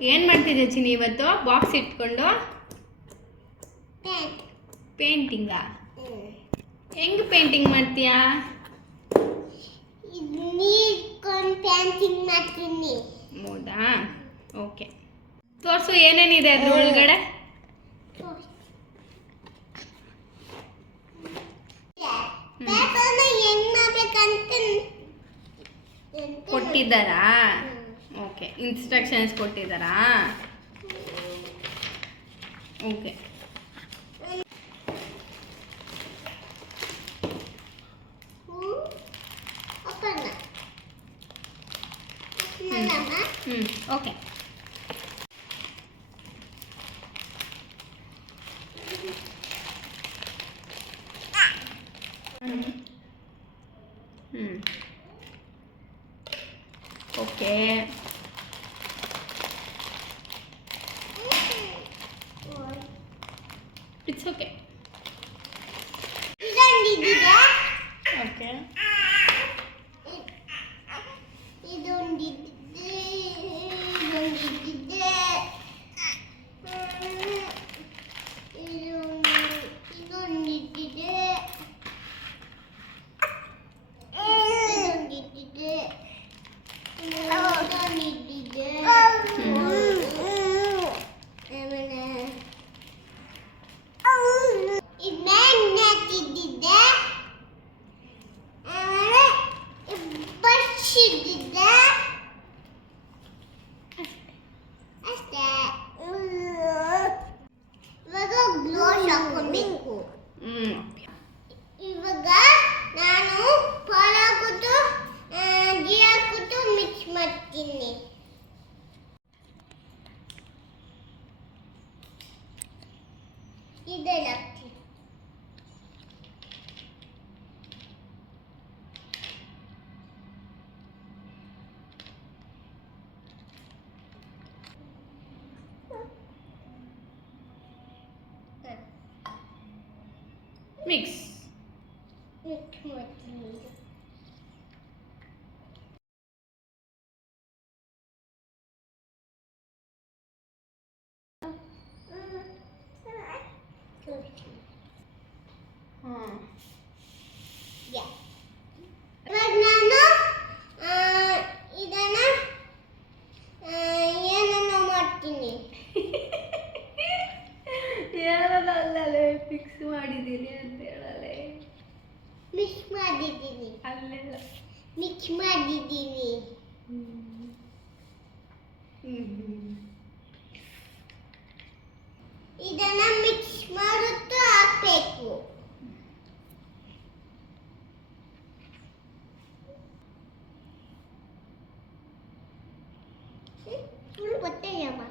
ಏನು ಮಾಡ್ತಿದ್ದೆ ಚಿನಿ ಇವತ್ತು ಬಾಕ್ಸ್ ಇಟ್ಕೊಂಡು? ಪೇಂಟಿಂಗಾ? ಹೆಂಗೆ ಪೇಂಟಿಂಗ್ ಮಾಡ್ತೀಯಾ? ಪೇಂಟಿಂಗ್ ಮಾಡ್ತೀನಿ. ಹೌದಾ, ಓಕೆ. ತೋರಿಸು ಏನೇನಿದೆ ಅದ್ರ ಒಳಗಡೆ. ಕೊಟ್ಟಿದ್ದಾರಾ? ಓಕೆ, ಇನ್ಸ್ಟ್ರಕ್ಷನ್ಸ್ ಕೊಟ್ಟಿದ್ದಾರಾ? Okay. Okay. Okay. It's okay. Okay. ಇವಾಗ ನಾನು ಪಾಲ್ ಹಾಕ್ಬಿಟ್ಟು ಗೀ ಹಾಕ್ಬಿಟ್ಟು ಮಿಕ್ಸ್ ಮಾಡ್ತೀನಿ. ಇದೆಲ್ಲ ಹಾಕ್ತೀನಿ. ಮಿಕ್ಸ್ ಮಾಡ್ತೀನಿ. ಇವಾಗ ನಾನು ಇದನ್ನ ಏನನ್ನು ಮಾಡ್ತೀನಿ. ಹೇಳಲ್ಲ, ಅಲ್ಲೇ ಫಿಕ್ಸ್ ಮಾಡಿದ್ದೀನಿ ಅಂತ ಹೇಳಲೆ. ಮಿಕ್ಸ್ ಮಾಡಿದ್ದೀನಿ. ಅಲ್ಲೆಲ್ಲ ಮಿಕ್ಸ್ ಮಾಡಿದ್ದೀನಿ. ಇದನ್ನ ಮಿಕ್ಸ್ ಮಾಡುತ್ತಾ ಹಾಕ್ಬೇಕು. ಫುಲ್ ಗೊತ್ತೇ ಅಮ್ಮ.